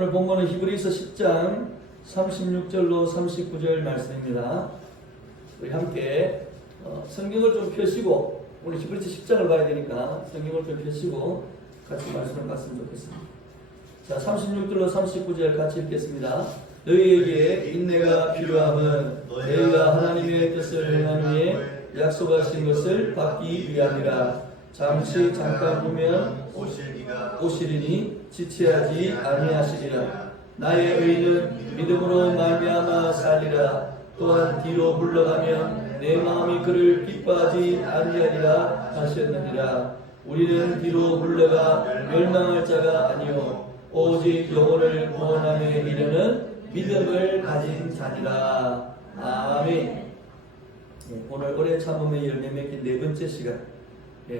오늘 본문은 히브리서 10장 36절로 39절 말씀입니다. 우리 함께 성경을 좀 펴시고, 오늘 히브리서 10장을 봐야 되니까 성경을 좀 펴시고 같이 말씀을 봤으면 좋겠습니다. 자, 36절로 39절 같이 읽겠습니다. 너희에게 인내가 필요함은 너희가 하나님의 뜻을 행한 후에 약속하신 것을 받기 위함이라. 잠시 잠깐 보면 오시리니 지체하지 아니하시리라. 나의 의는 믿음으로 말미암아 살리라. 또한 뒤로 물러가면 내 마음이 그를 기뻐하지 아니하리라 하셨느니라. 우리는 뒤로 물러가 멸망할 자가 아니요 오직 영혼을 구원함에 이르는 믿음을 가진 자니라. 아멘. 오늘 오래 참음의 열매 맺기 네 번째 시간.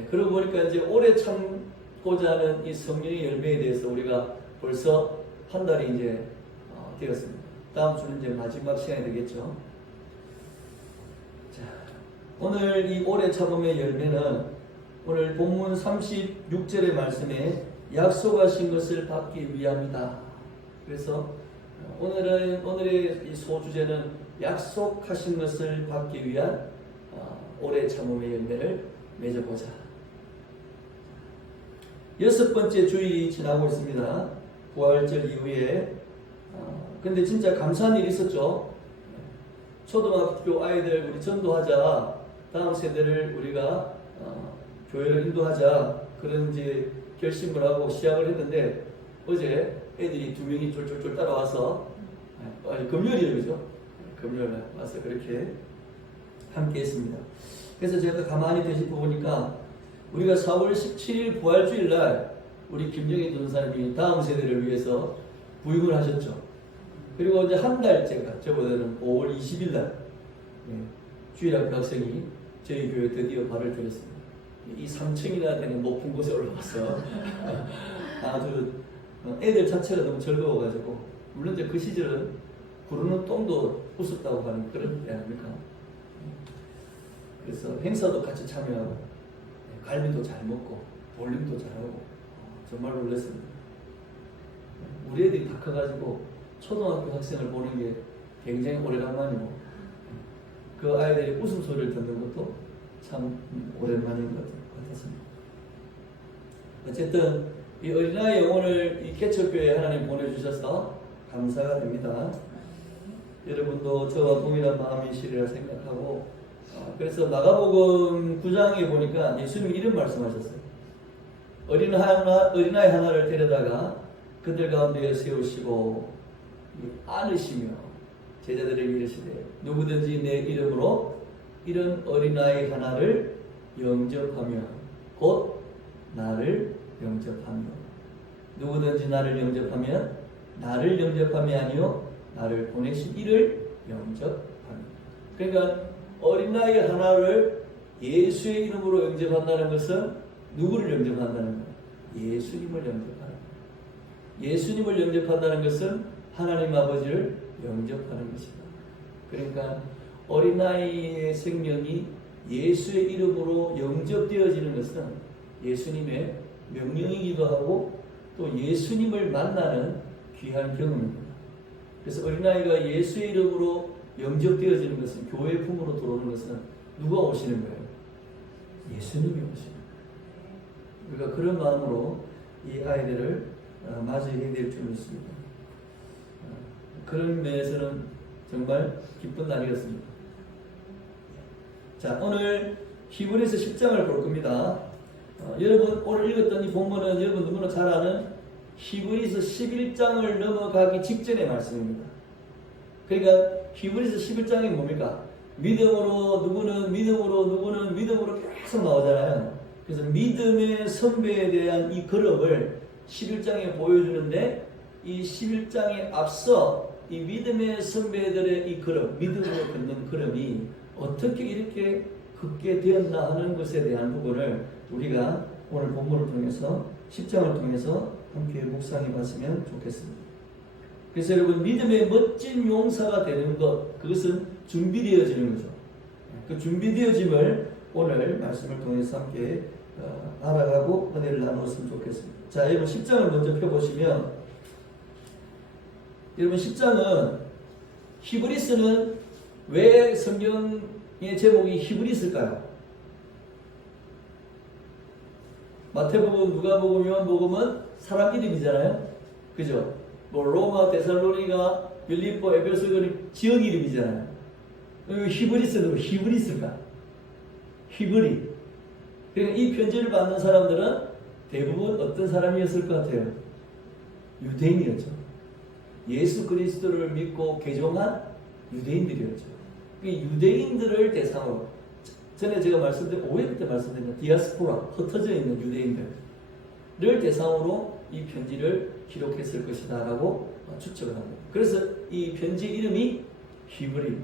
그러고 보니까 이제 오래 참고자 하는 이 성령의 열매에 대해서 우리가 벌써 한 달이 이제 되었습니다. 다음 주는 이제 마지막 시간이 되겠죠. 자, 오늘 이 오래 참음의 열매는 오늘 본문 36절의 말씀에 약속하신 것을 받기 위함이다. 그래서 오늘의 이 소주제는 약속하신 것을 받기 위한 오래 참음의 열매를 맺어보자. 여섯 번째 주일이 지나고 있습니다. 부활절 이후에. 근데 진짜 감사한 일이 있었죠. 초등학교 아이들 우리 전도하자, 다음 세대를 우리가 교회를 인도하자, 그런 이제 결심을 하고 시작을 했는데, 어제 애들이 2명이 쫄쫄쫄 따라와서, 금요일이에요, 그죠? 금요일에 와서 그렇게 함께 했습니다. 그래서 제가 가만히 되짚어 보니까 우리가 4월 17일 부활주일 날 우리 김정희 전사님이 다음 세대를 위해서 부임을 하셨죠. 그리고 이제 한 달째가 저보다는 5월 20일 날 주일학교 학생이 저희 교회 드디어 발을 들였습니다. 이 3층이나 되는 높은 곳에 올라가서 아주 애들 자체가 너무 즐거워가지고, 물론 이제 그 시절은 구르는 똥도 웃었다고 하는 그런 때 아닙니까? 그래서 행사도 같이 참여하고 갈비도 잘 먹고 볼링도 잘하고 정말 놀랐습니다. 우리 애들이 다 커가지고 초등학교 학생을 보는 게 굉장히 오래간만이고, 그 아이들이 웃음소리를 듣는 것도 참 오랜만인 것 같았습니다. 어쨌든 이 어린아이 영혼을 이 개척교회에 하나님 보내주셔서 감사가 됩니다. 여러분도 저와 동일한 마음이시리라 생각하고, 그래서 마가복음 9장에 보니까 예수님이 이런 말씀하셨어요. 어린아이 하나를 데려다가 그들 가운데 세우시고 안으시며 제자들에게 이르시되, 누구든지 내 이름으로 이런 어린아이 하나를 영접하며 곧 나를 영접하며, 누구든지 나를 영접하면 나를 영접함이 아니요 나를 보내신 이를 영접하며. 그러니까 어린아이 하나를 예수의 이름으로 영접한다는 것은 누구를 영접한다는 거예요? 예수님을 영접하는 거예요. 예수님을 영접한다는 것은 하나님 아버지를 영접하는 것이다. 그러니까 어린아이의 생명이 예수의 이름으로 영접되어지는 것은 예수님의 명령이기도 하고 또 예수님을 만나는 귀한 경험입니다. 그래서 어린아이가 예수의 이름으로 영접되어지는 것은, 교회 품으로 들어오는 것은 누가 오시는 거예요? 예수님이 오시는 거예요. 우리가 그런 마음으로 이 아이들을 맞이해야 될 줄 믿습니다. 그런 면에서는 정말 기쁜 날이었습니다. 자, 오늘 히브리서 10장을 볼 겁니다. 여러분 오늘 읽었던 이 본문은 여러분 누구나 잘 아는 히브리서 11장을 넘어가기 직전의 말씀입니다. 그러니까 히브리서 11장이 뭡니까? 믿음으로 누구는 믿음으로 누구는 믿음으로 계속 나오잖아요. 그래서 믿음의 선배에 대한 이 걸음을 11장에 보여주는데, 이 11장에 앞서 이 믿음의 선배들의 이 걸음, 믿음으로 걷는 걸음이 어떻게 이렇게 걷게 되었나 하는 것에 대한 부분을 우리가 오늘 본문을 통해서 10장을 통해서 함께 묵상해 봤으면 좋겠습니다. 그래서 여러분, 믿음의 멋진 용사가 되는 것, 그것은 준비되어지는 거죠. 그 준비되어짐을 오늘 말씀을 통해서 함께 알아가고 은혜를 나누었으면 좋겠습니다. 자, 여러분 10장을 먼저 펴보시면 여러분 10장은 히브리스는 왜 성경의 제목이 히브리스일까요? 마태복음, 누가복음, 요한복음은 사람 이름이잖아요. 그죠? 뭐 로마, 데살로니가, 빌립보, 에베소 이거는 지역 이름이잖아요. 히브리스는 왜 히브리스일까? 히브리. 그러니까 이 편지를 받는 사람들은 대부분 어떤 사람이었을 것 같아요? 유대인이었죠. 예수 그리스도를 믿고 개종한 유대인들이었죠. 유대인들을 대상으로, 전에 제가 말씀드린 5회 때 말씀드린 디아스포라, 흩어져 있는 유대인들을 대상으로 이 편지를 기록했을 것이다 라고 추측을 합니다. 그래서 이 편지 이름이 히브리.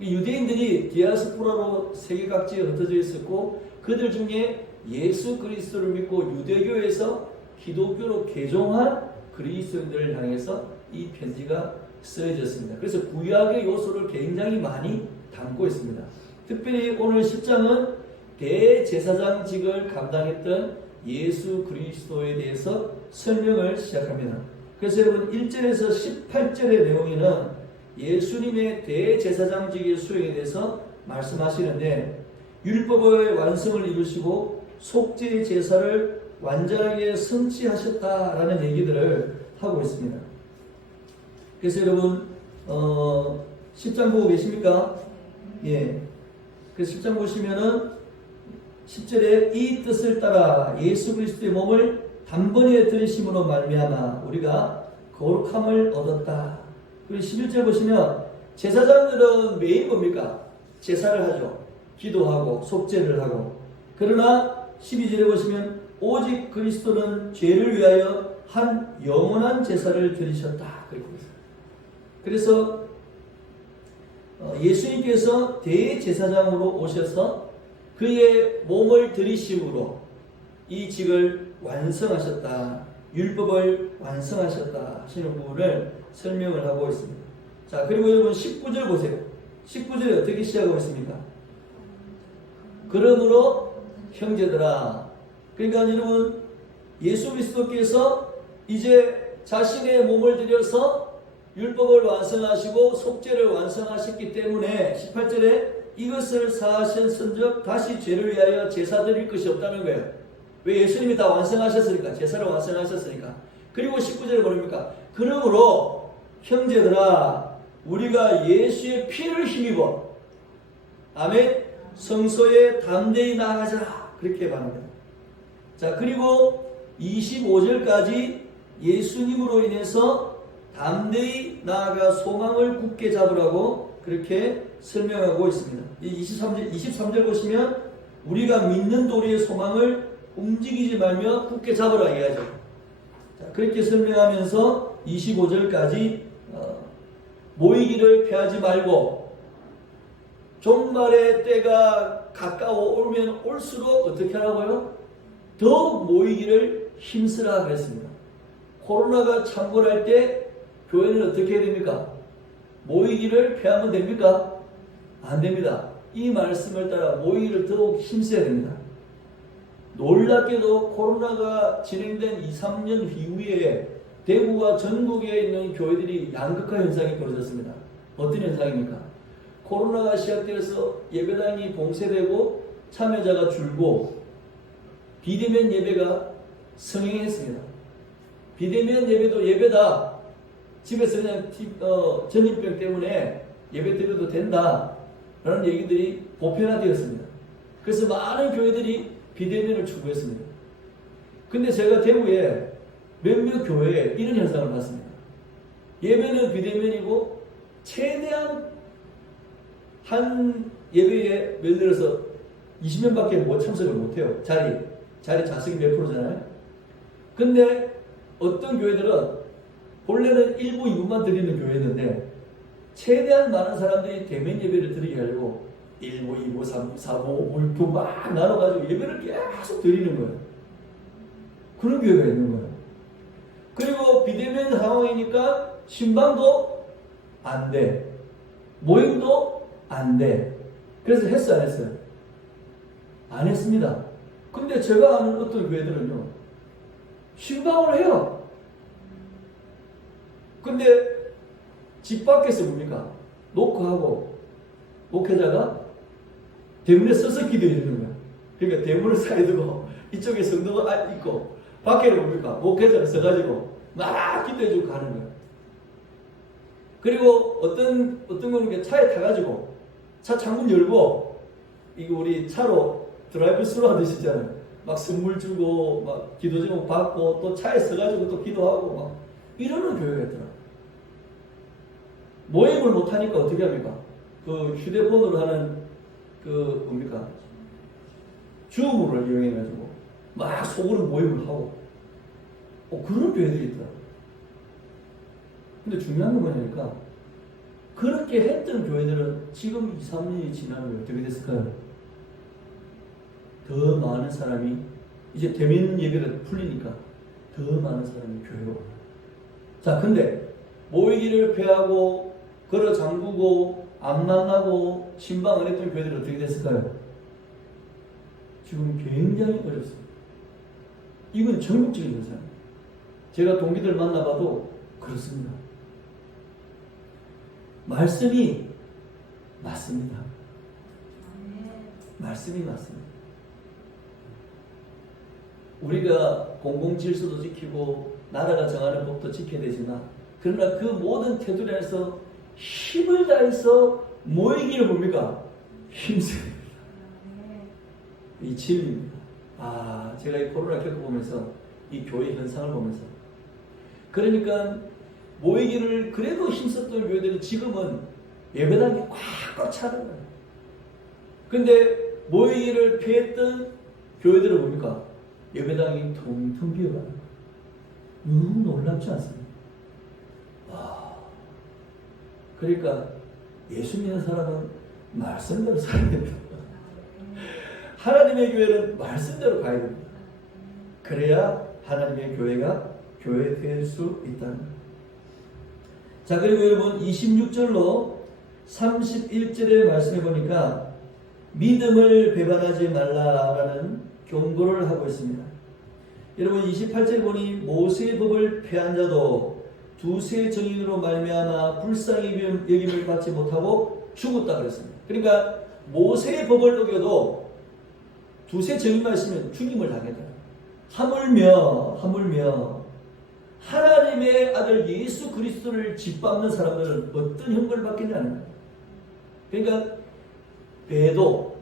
유대인들이 디아스포라로 세계 각지에 흩어져 있었고, 그들 중에 예수 그리스도를 믿고 유대교에서 기독교로 개종한 그리스도인들을 향해서 이 편지가 쓰여졌습니다. 그래서 구약의 요소를 굉장히 많이 담고 있습니다. 특별히 오늘 10장은 대제사장직을 감당했던 예수 그리스도에 대해서 설명을 시작합니다. 그래서 여러분 1절에서 18절의 내용에는 예수님의 대제사장직의 수행에 대해서 말씀하시는데, 율법의 완성을 이루시고 속죄의 제사를 완전하게 성취하셨다라는 얘기들을 하고 있습니다. 그래서 여러분 10장 보고 계십니까? 예. 그래서 10장 보시면은 10절에 이 뜻을 따라 예수 그리스도의 몸을 단번에 들이심으로 말미암아 우리가 거룩함을 얻었다. 그리고 11절 보시면 제사장들은 매일 뭡니까? 제사를 하죠. 기도하고 속죄를 하고. 그러나 12절에 보시면 오직 그리스도는 죄를 위하여 한 영원한 제사를 드리셨다. 그래서 예수님께서 대제사장으로 오셔서 그의 몸을 들이심으로 이 직을 완성하셨다. 율법을 완성하셨다 하시는 부분을 설명을 하고 있습니다. 자, 그리고 여러분 19절 보세요. 19절에 어떻게 시작하고 있습니까? 그러므로 형제들아. 그러니까 여러분 예수 그리스도께서 이제 자신의 몸을 들여서 율법을 완성하시고 속죄를 완성하셨기 때문에 18절에 이것을 사하셨은즉 다시 죄를 위하여 제사 드릴 것이 없다는 거예요. 왜? 예수님이 다 완성하셨으니까. 제사를 완성하셨으니까. 그리고 19절에 뭐랍니까? 그러므로 형제들아 우리가 예수의 피를 힘입어 아멘 성소에 담대히 나아가자 그렇게 말합니다. 자, 그리고 25절까지 예수님으로 인해서 담대히 나아가 소망을 굳게 잡으라고 그렇게 설명하고 있습니다. 23절 보시면 우리가 믿는 도리의 소망을 움직이지 말며 굳게 잡으라 이야기하죠. 자, 그렇게 설명하면서 25절까지 모이기를 피하지 말고 종말의 때가 가까워 오면 올수록 어떻게 하라고요? 더욱 모이기를 힘쓰라 그랬습니다. 코로나가 창궐할 때 교회는 어떻게 해야 됩니까? 모이기를 피하면 됩니까? 안 됩니다. 이 말씀을 따라 모이기를 더욱 힘써야 됩니다. 놀랍게도 코로나가 진행된 2, 3년 이후에 대구와 전국에 있는 교회들이 양극화 현상이 벌어졌습니다. 어떤 현상입니까? 코로나가 시작되어서 예배당이 봉쇄되고 참여자가 줄고 비대면 예배가 성행했습니다. 비대면 예배도 예배다. 집에서 그냥 전염병 때문에 예배 드려도 된다. 라는 얘기들이 보편화되었습니다. 그래서 많은 교회들이 비대면을 추구했습니다. 근데 제가 대구에 몇몇 교회에 이런 현상을 봤습니다. 예배는 비대면이고 최대한 한 예배에 예를 들어서 20명밖에 못 참석을 못해요. 자리 좌석이 몇 프로잖아요. 근데 어떤 교회들은 본래는 1부, 2부만 드리는 교회였는데 최대한 많은 사람들이 대면 예배를 드리게 하려고 1부, 2부, 3부, 4부, 5부, 6부 막 나눠가지고 예배를 계속 드리는 거예요. 그런 교회가 있는 거예요. 그리고 비대면 상황이니까 신방도 안 돼. 모임도 안 돼. 그래서 했어요, 안 했어요? 안 했습니다. 근데 제가 아는 어떤 교회들은요, 신방을 해요. 근데 집 밖에서 뭡니까? 노크하고 목회자가 대문에 서서 기도해 주는 거야. 그러니까 대문을 사이에 두고 이쪽에 성도가 있고 밖에는 뭡니까? 목회자가 서가지고 막 기도해 주고 가는 거야. 그리고 어떤 거는 차에 타가지고 차 창문 열고 이거 우리 차로 드라이브 스루 하듯이잖아요. 막 선물 주고 막 기도 제목 받고 또 차에 서가지고 또 기도하고 막 이러는 교회가 있더라. 모임을 못하니까 어떻게 합니까? 그 휴대폰으로 하는 그 뭡니까? 줌을 이용해가지고 막 속으로 모임을 하고 그런 교회들이 있더라. 근데 중요한 건 뭐냐니까 그렇게 했던 교회들은 지금 2, 3년이 지나면 어떻게 됐을까요? 더 많은 사람이 이제 대면 예배가 풀리니까 더 많은 사람이 교회로 와요. 자, 근데 모이기를 패하고 걸어 잠그고 안 만나고 신방 안 했던 교회들은 어떻게 됐을까요? 지금 굉장히 어렵습니다. 이건 전국적인 현상이에요. 제가 동기들 만나봐도 그렇습니다. 말씀이 맞습니다. 말씀이 맞습니다. 우리가 공공질서도 지키고 나라가 정하는 법도 지켜야 되지만 그러나 그 모든 테두리 안에서 힘을 다해서 모이기를 뭡니까? 힘써야 됩니다. 이 진리입니다. 제가 이 코로나 겪어보면서 이 교회 현상을 보면서 그러니까 모이기를 그래도 힘썼던 교회들은 지금은 예배당이 꽉꽉 차는 거예요. 근데 모이기를 피했던 교회들은 뭡니까? 예배당이 텅텅 비어가는 거예요. 너무 놀랍지 않습니까? 그러니까 예수 믿는 사람은 말씀대로 살아야 됩니다. 하나님의 교회는 말씀대로 가야 됩니다. 그래야 하나님의 교회가 교회 될 수 있다는 거예요. 자, 그리고 여러분 26절로 31절의 말씀해 보니까 믿음을 배반하지 말라라는 경고를 하고 있습니다. 여러분 28절 보니 모세의 법을 폐한 자도 두세 증인으로 말미암아 불쌍히 여김을 받지 못하고 죽었다 그랬습니다. 그러니까 모세의 법을 어겨도 두세 증인만 있으면 죽임을 당했다. 하물며 하나님의 아들 예수 그리스도를 짓밟는 사람들은 어떤 형벌을 받겠냐는 거예요. 그러니까 배도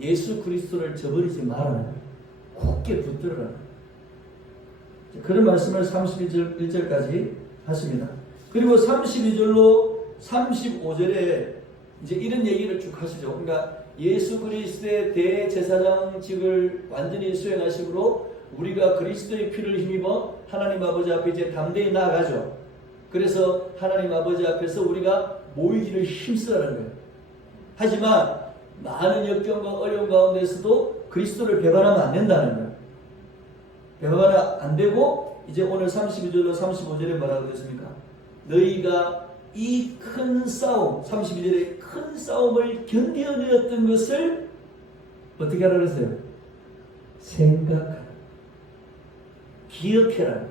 예수 그리스도를 저버리지 말라는 거예요. 굳게 붙들어라. 그런 말씀을 31절 1절까지 하십니다. 그리고 32절로 35절에 이제 이런 얘기를 쭉 하시죠. 그러니까 예수 그리스도의 대제사장직을 완전히 수행하심으로 우리가 그리스도의 피를 힘입어 하나님 아버지 앞에 이제 담대히 나아가죠. 그래서 하나님 아버지 앞에서 우리가 모이기를 힘쓰라는 거예요. 하지만 많은 역경과 어려움 가운데서도 그리스도를 배반하면 안 된다는 거예요. 배반하면 안 되고 이제 오늘 32절로 35절에 뭐라고 그랬습니까? 너희가 이 큰 싸움, 32절에 큰 싸움을 견뎌내었던 것을 어떻게 하라 그랬어요? 생각하라. 기억해라.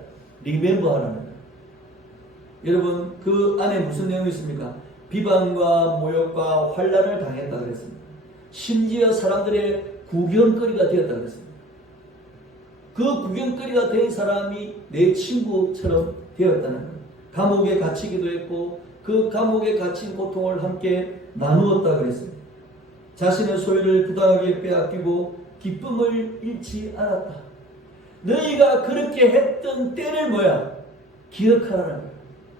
리멤버 하라는 거예요. 여러분 그 안에 무슨 내용이 있습니까? 비방과 모욕과 환난을 당했다 그랬습니다. 심지어 사람들의 구경거리가 되었다 그랬습니다. 그 구경거리가 된 사람이 내 친구처럼 되었다는 거예요. 감옥에 갇히기도 했고 그 감옥에 갇힌 고통을 함께 나누었다 그랬습니다. 자신의 소유를 부당하게 빼앗기고 기쁨을 잃지 않았다. 너희가 그렇게 했던 때를 기억하라는 거예요.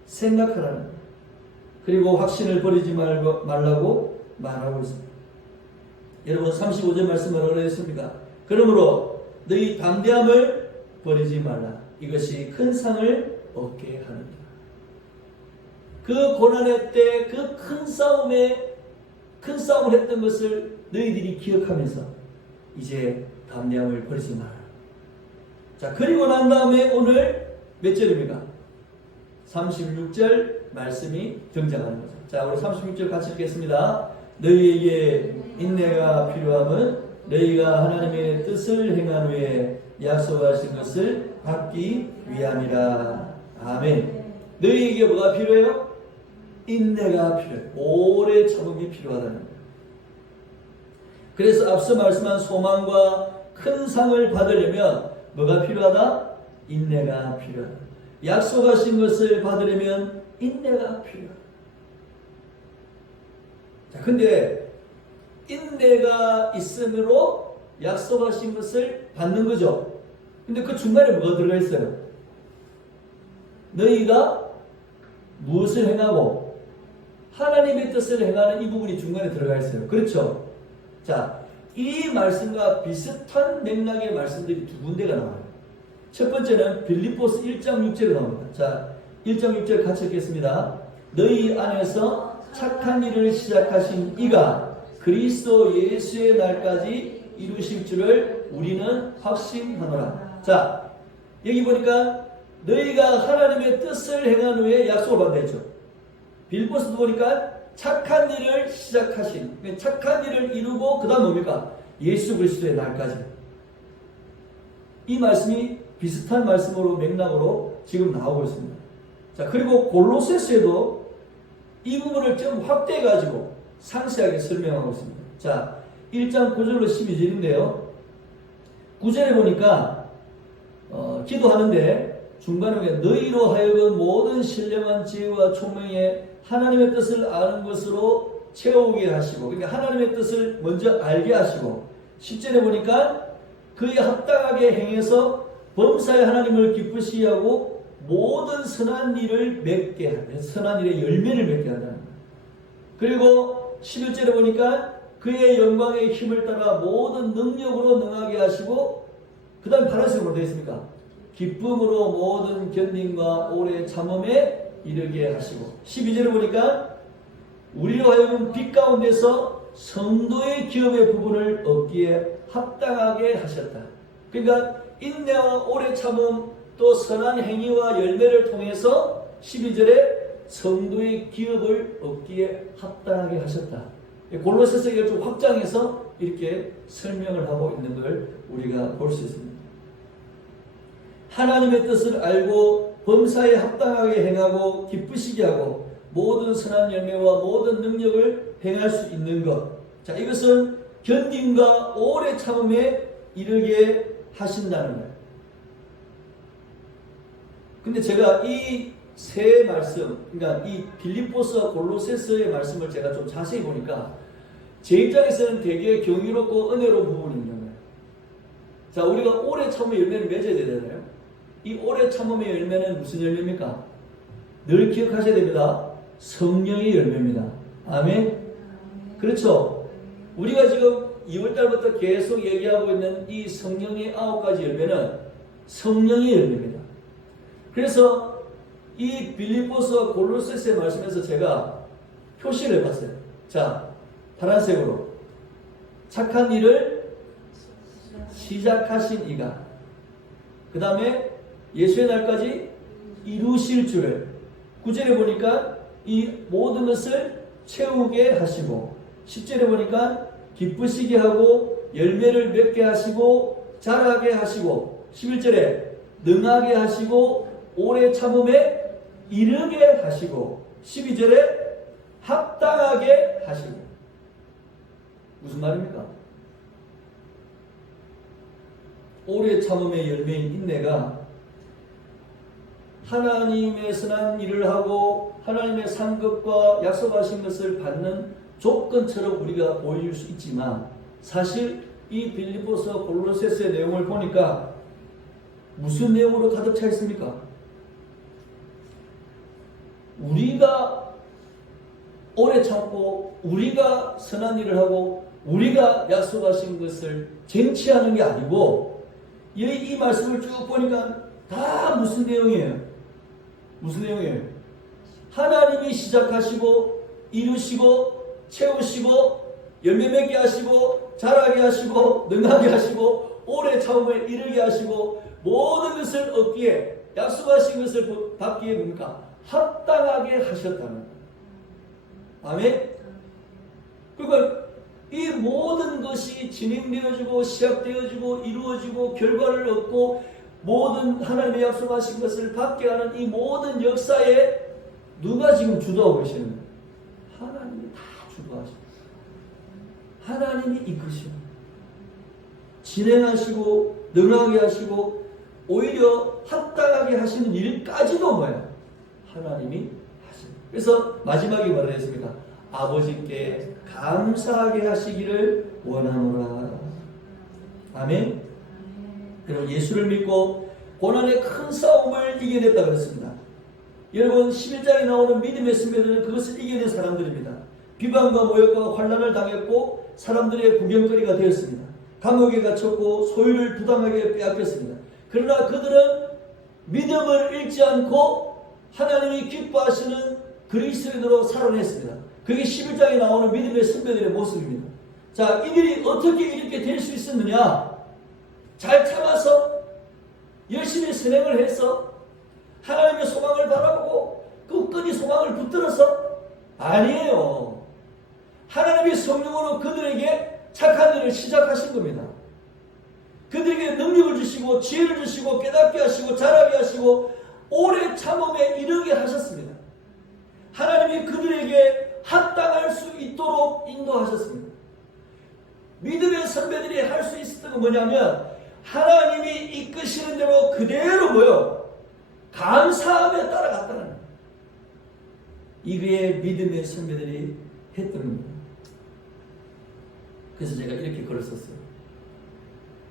생각하라는 거예요. 그리고 확신을 버리지 말라고 말하고 있습니다. 여러분 35절 말씀을 뭐라고 했습니까? 그러므로 너희 담대함을 버리지 말라. 이것이 큰 상을 얻게 하느니라. 그 고난의 때 그 큰 싸움을 했던 것을 너희들이 기억하면서 이제 담대함을 버리지 마라. 자, 그리고 난 다음에 오늘 몇 절입니까? 36절 말씀이 등장하는 거죠. 자, 우리 36절 같이 읽겠습니다. 너희에게 인내가 필요함은 너희가 하나님의 뜻을 행한 후에 약속하신 것을 받기 위함이라. 아멘. 너희에게 뭐가 필요해요? 인내가 필요해요. 오래 참음이 필요하다는 거예요. 그래서 앞서 말씀한 소망과 큰 상을 받으려면 뭐가 필요하다? 인내가 필요하다. 약속하신 것을 받으려면 인내가 필요하다. 자, 근데 인내가 있으므로 약속하신 것을 받는 거죠. 근데 그 중간에 뭐가 들어가 있어요? 너희가 무엇을 행하고 하나님의 뜻을 행하는 이 부분이 중간에 들어가 있어요. 그렇죠? 자, 이 말씀과 비슷한 맥락의 말씀들이 두 군데가 나와요. 첫 번째는 빌립보서 1장 6절에 나옵니다. 자, 1장 6절 같이 읽겠습니다. 너희 안에서 착한 일을 시작하신 이가 그리스도 예수의 날까지 이루실 줄을 우리는 확신하노라. 자, 여기 보니까 너희가 하나님의 뜻을 행한 후에 약속을 받는다 했죠. 빌립보서도 보니까 착한 일을 시작하신, 착한 일을 이루고 그 다음 뭡니까? 예수 그리스도의 날까지. 이 말씀이 비슷한 말씀으로 맥락으로 지금 나오고 있습니다. 자, 그리고 골로새서에도 이 부분을 좀 확대해가지고 상세하게 설명하고 있습니다. 자, 1장 9절로 12절인데요. 9절에 보니까 기도하는데 중간에 너희로 하여금 모든 신령한 지혜와 총명에 하나님의 뜻을 아는 것으로 채우게 하시고, 그러니까 하나님의 뜻을 먼저 알게 하시고, 10절에 보니까 그에 합당하게 행해서 범사에 하나님을 기쁘시게 하고 모든 선한 일을 맺게 하는, 선한 일의 열매를 맺게 한다는 거예요. 그리고 11절에 보니까 그의 영광의 힘을 따라 모든 능력으로 능하게 하시고, 그 다음 파란색으로 되어 있습니까? 기쁨으로 모든 견딤과 오래 참음에 이르게 하시고, 12절에 보니까 우리로 하여금 빛 가운데서 성도의 기업의 부분을 얻기에 합당하게 하셨다. 그러니까 인내와 오래 참음 또 선한 행위와 열매를 통해서 12절에 성도의 기업을 얻기에 합당하게 하셨다. 골로새서 이걸 좀 확장해서 이렇게 설명을 하고 있는 걸 우리가 볼 수 있습니다. 하나님의 뜻을 알고 범사에 합당하게 행하고 기쁘시게 하고 모든 선한 열매와 모든 능력을 행할 수 있는 것. 자, 이것은 견딤과 오래 참음에 이르게 하신다는 거예요. 근데 제가 이 세 말씀, 그러니까 이 빌립보서와 골로새서의 말씀을 제가 좀 자세히 보니까 제 입장에서는 되게 경이롭고 은혜로운 부분이 있는 거예요. 자, 우리가 오래 참음의 열매를 맺어야 되잖아요. 이 오래 참음의 열매는 무슨 열매입니까? 늘 기억하셔야 됩니다. 성령의 열매입니다. 아멘? 그렇죠? 우리가 지금 2월달부터 계속 얘기하고 있는 이 성령의 9가지 열매는 성령의 열매입니다. 그래서 이 빌립보서와 골로새서의 말씀에서 제가 표시를 해봤어요. 자, 파란색으로 착한 일을 시작하신 이가, 그 다음에 예수의 날까지 이루실 줄을, 9절에 보니까 이 모든 것을 채우게 하시고, 10절에 보니까 기쁘시게 하고 열매를 맺게 하시고 자라게 하시고, 11절에 능하게 하시고 오래 참음에 이르게 하시고, 12절에 합당하게 하시고. 무슨 말입니까? 오래 참음의 열매인 인내가 하나님의 선한 일을 하고 하나님의 산 것과 약속하신 것을 받는 조건처럼 우리가 보일 수 있지만, 사실 이 빌립보서 골로새서의 내용을 보니까 무슨 내용으로 가득 차 있습니까? 우리가 오래 참고 우리가 선한 일을 하고 우리가 약속하신 것을 쟁취하는 게 아니고, 이 말씀을 쭉 보니까 다 무슨 내용이에요? 무슨 내용이에요? 하나님이 시작하시고 이루시고 채우시고 열매 맺게 하시고 자라게 하시고 능하게 하시고 오래 참음에 이르게 하시고 모든 것을 얻기에, 약속하신 것을 받기에 뭡니까? 합당하게 하셨다는 거예요. 아멘? 그러니까 이 모든 것이 진행되어지고 시작되어지고 이루어지고 결과를 얻고 모든 하나님의 약속하신 것을 받게 하는 이 모든 역사에 누가 지금 주도하고 계시는 거예요? 하나님이 다 주도하시고 하나님이 이끄시고 진행하시고 능하게 하시고 오히려 합당하게 하시는 일까지도 뭐야? 하나님이 하시는. 그래서 마지막에 뭐라 했습니까? 아버지께 감사하게 하시기를 원하노라. 아멘. 여러분 예수를 믿고 고난의 큰 싸움을 이겨냈다 그랬습니다. 여러분 11장에 나오는 믿음의 선배들은 그것을 이겨낸 사람들입니다. 비방과 모욕과 환난을 당했고 사람들의 구경거리가 되었습니다. 감옥에 갇혔고 소유를 부당하게 빼앗겼습니다. 그러나 그들은 믿음을 잃지 않고 하나님이 기뻐하시는 그리스도인으로 살아냈습니다. 그게 11장에 나오는 믿음의 선배들의 모습입니다. 자, 이들이 어떻게 이렇게 될 수 있었느냐? 잘 참아서 열심히 선행을 해서 하나님의 소망을 바라보고 끝까지 소망을 붙들어서? 아니에요. 하나님의 성령으로 그들에게 착한 일을 시작하신 겁니다. 그들에게 능력을 주시고 지혜를 주시고 깨닫게 하시고 자라게 하시고 오래 참음에 이르게 하셨습니다. 하나님이 그들에게 합당할 수 있도록 인도하셨습니다. 믿음의 선배들이 할 수 있었던 건 뭐냐면 하나님이 이끄시는 대로 그대로 뭐요? 감사하며 따라갔다는 거예요. 이게 믿음의 선배들이 했던 겁니다. 그래서 제가 이렇게 글을 썼어요.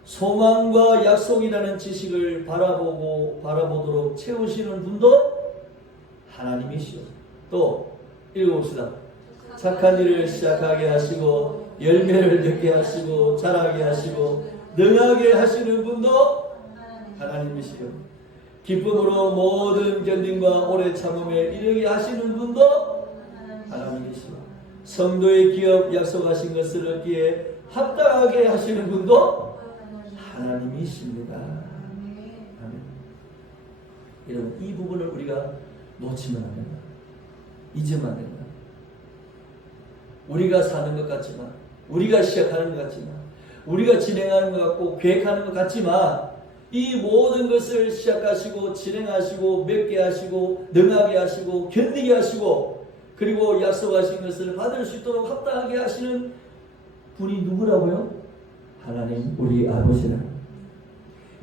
소망과 약속이라는 지식을 바라보도록 채우시는 분도 하나님이시오. 또 읽어봅시다. 착한 일을 시작하게 하시고 열매를 맺게 하시고 자라게 하시고 능하게 하시는 분도 하나님이시오. 기쁨으로 모든 견딤과 오래 참음에 이르게 하시는 분도 하나님이시오. 성도의 기업 약속하신 것을 얻기에 합당하게 하시는 분도 하나님이십니다. 아멘. 여러분 이 부분을 우리가 놓치면 안 된다. 잊으면 안 된다. 우리가 사는 것 같지만 우리가 시작하는 것 같지만 우리가 진행하는 것 같고 계획하는 것 같지만 이 모든 것을 시작하시고 진행하시고 맺게 하시고 능하게 하시고 견디게 하시고 그리고 약속하신 것을 받을 수 있도록 합당하게 하시는 분이 누구라고요? 하나님 우리 아버지라.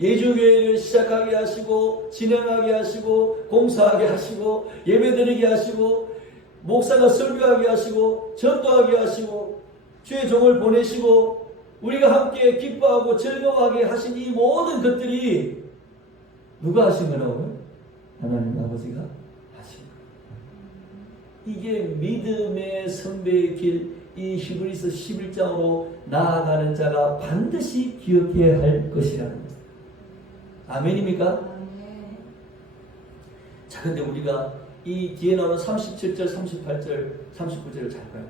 예주교회를 시작하게 하시고 진행하게 하시고 공사하게 하시고 예배드리게 하시고 목사가 설교하게 하시고 전도하게 하시고 주의 종을 보내시고 우리가 함께 기뻐하고 즐거워하게 하신 이 모든 것들이 누가 하신 거라고요? 하나님 아버지가 하신 거예요. 이게 믿음의 선배의 길, 이 히브리서 11장으로 나아가는 자가 반드시 기억해야 할 것이라는 거예요. 아멘입니까? 자, 근데 우리가 이 뒤에 나오는 37절, 38절, 39절을 잘 봐요.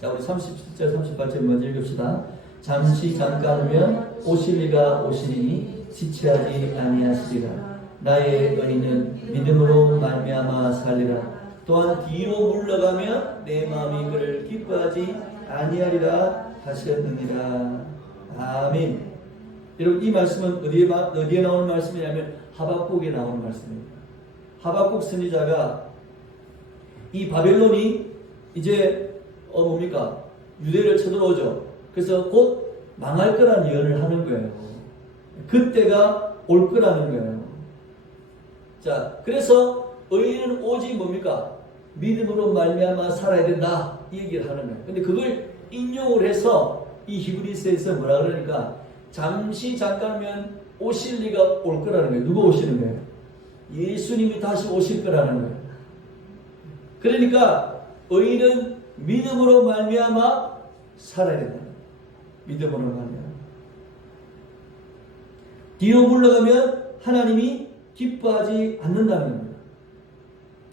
자, 우리 37절, 38절 먼저 읽읍시다. 잠시 잠깐이면 오실 이가 오시리니 지체하지 아니하시리라. 나의 은혜는 믿음으로 말미암아 살리라. 또한 뒤로 물러가면 내 마음이 그를 기뻐하지 아니하리라 하셨느니라. 아멘. 여러분 이 말씀은 어디에 나오는 말씀이냐면 하박국에 나오는 말씀입니다. 하박국 선지자가 이 바벨론이 이제 뭡니까? 유대를 쳐들어오죠. 그래서 곧 망할 거라는 예언을 하는 거예요. 그때가 올 거라는 거예요. 자, 그래서 의인은 오직 뭡니까? 믿음으로 말미암아 살아야 된다 이 얘기를 하는 거예요. 근데 그걸 인용을 해서 이 히브리서에서 뭐라 그러니까 잠시 잠깐이면 오실 리가 올 거라는 거예요. 누가 오시는 거예요? 예수님이 다시 오실 거라는 거예요. 그러니까 의인은 믿음으로 말미암아 살아야 된다. 믿음으로 말미암아. 뒤로 물러가면 하나님이 기뻐하지 않는다는 겁니다.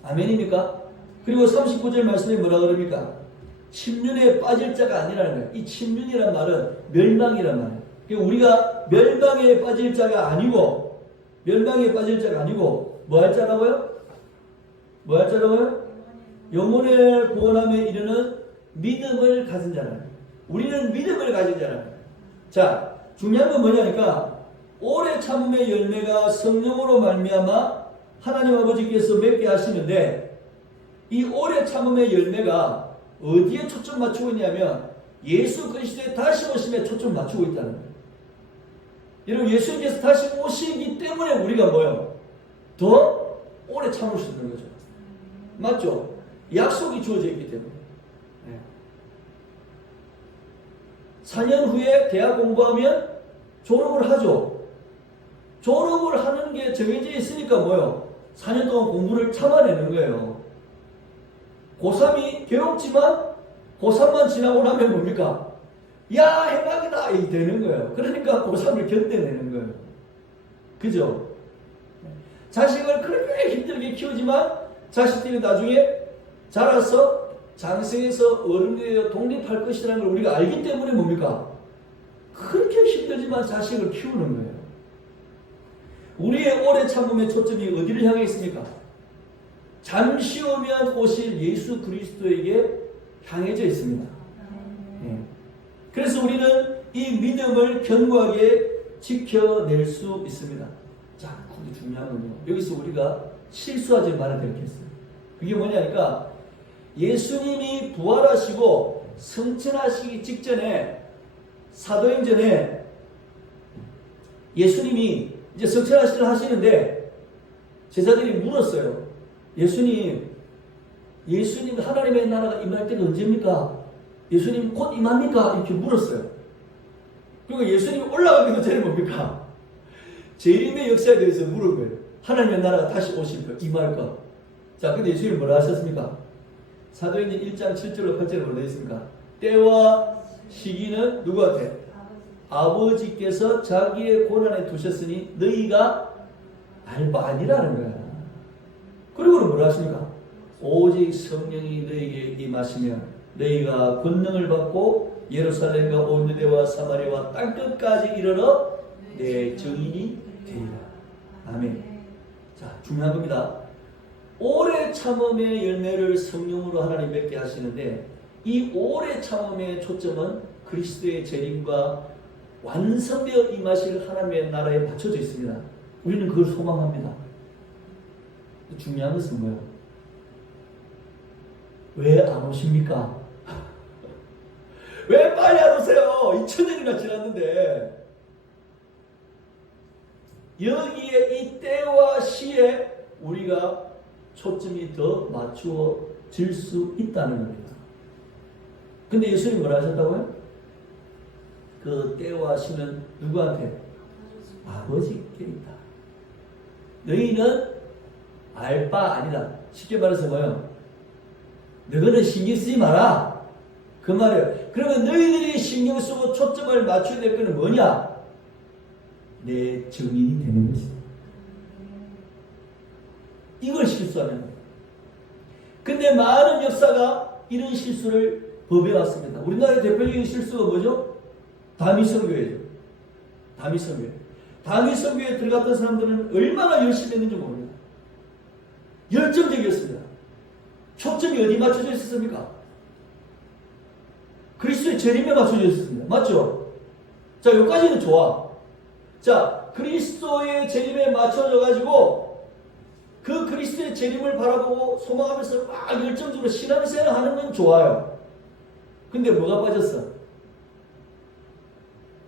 아멘입니까? 그리고 39절 말씀에 뭐라 그럽니까? 침륜에 빠질 자가 아니라는 거예요. 이 침륜이란 말은 멸망이란 말이에요. 그러니까 우리가 멸망에 빠질 자가 아니고 뭐 할 자라고요? 뭐 할 자라고요? 영혼의 구원함에 이르는 믿음을 가진 자라는 거예요. 우리는 믿음을 가진 자라는 거예요. 자, 중요한 건 뭐냐니까 오래 참음의 열매가 성령으로 말미암아 하나님 아버지께서 맺게 하시는데, 이 오래 참음의 열매가 어디에 초점 맞추고 있냐면 예수 그리스도의 다시 오심에 초점 맞추고 있다는 거예요. 여러분, 예수님께서 다시 오시기 때문에 우리가 뭐요? 더 오래 참을 수 있는 거죠. 맞죠? 약속이 주어져 있기 때문에. 4년 후에 대학 공부하면 졸업을 하죠. 졸업을 하는 게 정해져 있으니까 뭐요? 4년 동안 공부를 참아내는 거예요. 고3이 괴롭지만 고3만 지나고 나면 뭡니까? 야, 해방이다! 이 되는 거예요. 그러니까 고3을 견뎌내는 거예요. 그죠? 자식을 그렇게 힘들게 키우지만 자식들이 나중에 자라서 장성해서 어른이 되어 독립할 것이라는 걸 우리가 알기 때문에 뭡니까? 그렇게 힘들지만 자식을 키우는 거예요. 우리의 오래 참음의 초점이 어디를 향해 있습니까? 잠시 오면 오실 예수 그리스도에게 향해져 있습니다. 그래서 우리는 이 믿음을 견고하게 지켜낼 수 있습니다. 자, 그게 중요한 건요. 여기서 우리가 실수하지 말아야 될 게 있어요. 그게 뭐냐니까, 예수님이 부활하시고 승천하시기 직전에, 사도행전에 예수님이 이제 승천하시를 하시는데 제자들이 물었어요. 예수님 하나님의 나라가 임할 때가 언제입니까? 예수님 곧 임합니까? 이렇게 물었어요. 그리고 예수님이 올라가기도 전에 뭡니까? 재림의 역사에 대해서 물은 거예요. 하나님의 나라가 다시 오실까? 임할까? 자, 근데 예수님이 뭐라 하셨습니까? 사도행전 1장 7절로 8절에 뭐라 했습니까? 때와 시기는 누구한테? 아버지께서 자기의 고난에 두셨으니 너희가 알 바 아니라는 거야. 그리고는 뭐라 하십니까? 오직 성령이 너희에게 임하시면 너희가 권능을 받고 예루살렘과 온 유대와 사마리아와 땅끝까지 이르러 내 증인이 되리라. 아멘. 자, 중요한 겁니다. 오래 참음의 열매를 성령으로 하나님 맺게 하시는데, 이 오래 참음의 초점은 그리스도의 재림과 완성되어 임하실 하나님의 나라에 맞춰져 있습니다. 우리는 그걸 소망합니다. 중요한 것은 뭐예요? 왜 안 오십니까? 왜 빨리 안 오세요? 2000년이나 지났는데. 여기에 이 때와 시에 우리가 초점이 더 맞추어질 수 있다는 겁니다. 근데 예수님이 뭐라 하셨다고요? 그 때와 시는 누구한테? 아버지께 있다. 너희는 알 바 아니다. 쉽게 말해서 뭐예요? 너희는 신경 쓰지 마라. 그 말이에요. 그러면 너희들이 신경 쓰고 초점을 맞춰야 될 것은 뭐냐? 내 증인이 되는 것이다. 이걸 실수하는 거예요. 근데 많은 역사가 이런 실수를 범해왔습니다. 우리나라의 대표적인 실수가 뭐죠? 다미성교회죠. 다미성교회. 다미성교회에 들어갔던 사람들은 얼마나 열심히 했는지 모릅니다. 열정적이었습니다. 초점이 어디 맞춰져 있었습니까? 그리스도의 재림에 맞춰져 있었습니다. 맞죠? 자, 여기까지는 좋아. 자, 그리스도의 재림에 맞춰져 가지고 그 그리스도의 재림을 바라보고 소망하면서 막 열정적으로 신앙생활 하는 건 좋아요. 근데 뭐가 빠졌어?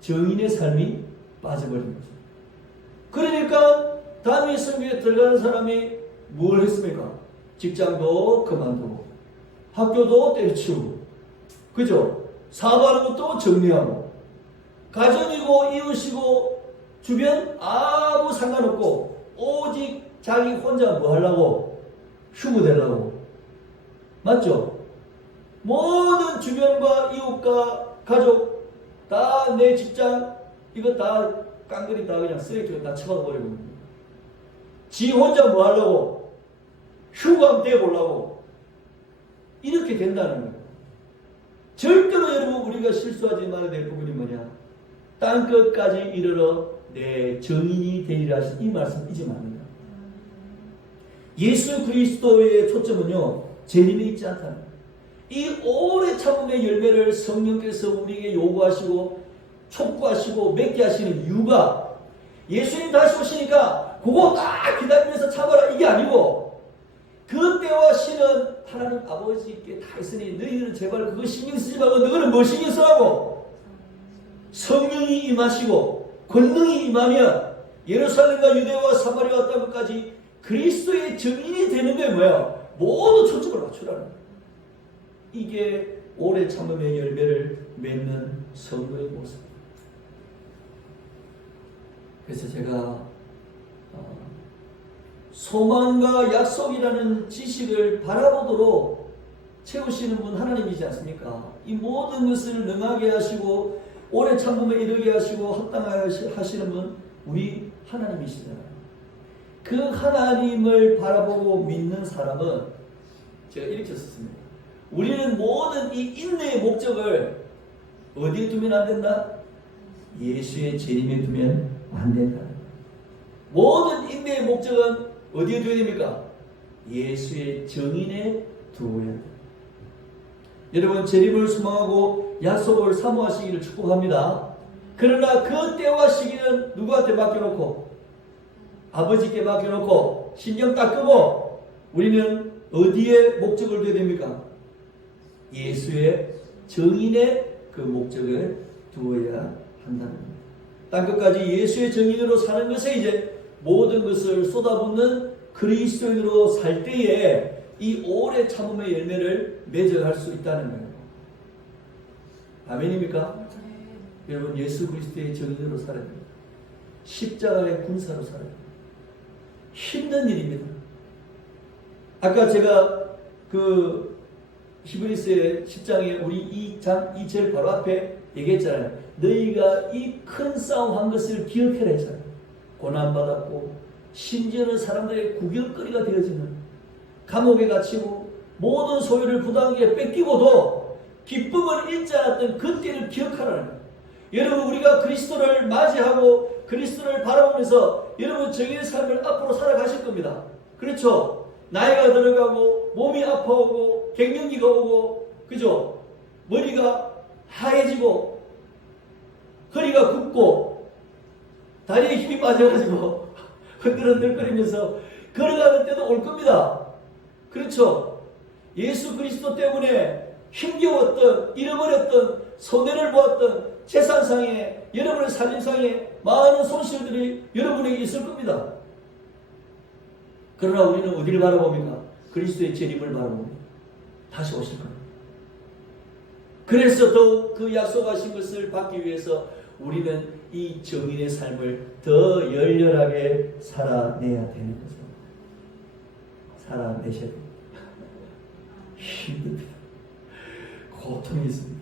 정인의 삶이 빠져버린 거죠. 그러니까 다윗 성교에 들어가는 사람이 뭘 했습니까? 직장도 그만두고 학교도 때려치우고, 그죠? 사업하는 것도 정리하고, 가정이고 이웃이고 주변 아무 상관없고 오직 자기 혼자 뭐 하려고? 휴무 되려고. 맞죠? 모든 주변과 이웃과 가족 다 내 직장 이거 다 깡그리 다 그냥 쓰레기통에 다 처박아버리고, 지 혼자 뭐 하려고? 휴감 떼보려고. 이렇게 된다는 거예요. 절대로 여러분 우리가 실수하지 말아야 될 부분이 뭐냐? 땅끝까지 이르러 내 정인이 되리라 하신 이 말씀 잊으면 안 됩니다. 예수 그리스도의 초점은요, 재림에 있지 않다는 거예요. 이 오래 참음의 열매를 성령께서 우리에게 요구하시고 촉구하시고 맺게 하시는 이유가 예수님 다시 오시니까 그거 딱 기다리면서 참아라 이게 아니고 그 때와 시는 하나님 아버지께 다 있으니 너희들은 제발 그거 신경 쓰지 말고 너희는 뭘 신경 쓰라고? 성령이 임하시고 권능이 임하면 예루살렘과 유대와 사마리아와 땅끝까지 그리스도의 증인이 되는 게 뭐야? 모두 초점을 맞추라는 거야. 이게 오래 참음의 열매를 맺는 성도의 모습. 그래서 제가 소망과 약속이라는 지식을 바라보도록 채우시는 분 하나님이지 않습니까? 이 모든 것을 능하게 하시고 오래 참음에 이르게 하시고 합당하게 하시는 분 우리 하나님이시잖아요. 그 하나님을 바라보고 믿는 사람은 제가 이렇게 썼습니다. 우리는 모든 이 인내의 목적을 어디에 두면 안 된다? 예수의 재림에 두면 안 된다. 모든 인내의 목적은 어디에 두어야 됩니까? 예수의 정인에 두어야 된다. 여러분 재림을 소망하고 약속을 사모하시기를 축복합니다. 그러나 그 때와 시기는 누구한테 맡겨놓고 아버지께 맡겨놓고 신경 딱 끄고 우리는 어디에 목적을 두어야 됩니까? 예수의 정인의 그 목적을 두어야 한다는 겁니다. 땅끝까지 예수의 정인으로 사는 것에 이제 모든 것을 쏟아붓는 그리스도인으로 살 때에 이 오래 참음의 열매를 맺어갈 수 있다는 거예요. 아멘입니까? 네. 여러분 예수 그리스도의 정인으로 살아야 됩니다. 십자가의 군사로 살아야 됩니다. 힘든 일입니다. 아까 제가 그 히브리서의 10장에 우리 2절 바로 앞에 얘기했잖아요. 너희가 이 큰 싸움 한 것을 기억해라 했잖아요. 고난받았고 심지어는 사람들의 구경거리가 되어지는 감옥에 갇히고 모든 소유를 부당하게 뺏기고도 기쁨을 잃지 않았던 그때를 기억하라는 거예요. 여러분 우리가 그리스도를 맞이하고 그리스도를 바라보면서 여러분 정의의 삶을 앞으로 살아가실 겁니다. 그렇죠? 나이가 들어가고 몸이 아파오고 갱년기가 오고 그죠? 머리가 하얘지고 허리가 굽고 다리에 힘이 빠져가지고 흔들흔들거리면서 걸어가는 때도 올 겁니다. 그렇죠? 예수 그리스도 때문에 힘겨웠던 잃어버렸던 손해를 보았던 재산상에 여러분의 살림상에 많은 손실들이 여러분에게 있을 겁니다. 그러나 우리는 어디를 바라봅니까? 그리스도의 재림을 바라봅니다. 다시 오실 겁니다. 그래서 더욱 그 약속하신 것을 받기 위해서 우리는 이 정인의 삶을 더 열렬하게 살아내야 되는 거죠. 살아내셔야 됩니다. 힘듭니다. 고통이 있습니다.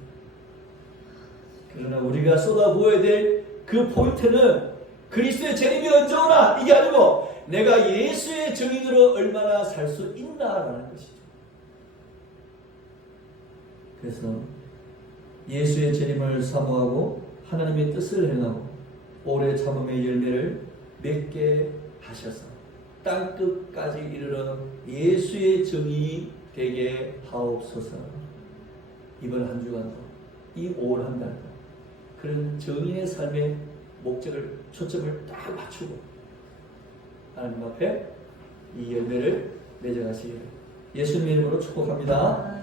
그러나 우리가 쏟아부어야 될 그 포인트는 그리스도의 재림이 언제 오나 이게 아니고 내가 예수의 정인으로 얼마나 살 수 있나라는 것이죠. 그래서 예수의 재림을 사모하고 하나님의 뜻을 행하고 오래 참음의 열매를 맺게 하셔서 땅끝까지 이르러 예수의 정인이 되게 하옵소서. 이번 한 주간도 이 5월 한 달도 그런 정인의 삶의 목적을 초점을 딱 맞추고 하나님 앞에 이 열매를 맺어가시기를 예수님의 이름으로 축복합니다.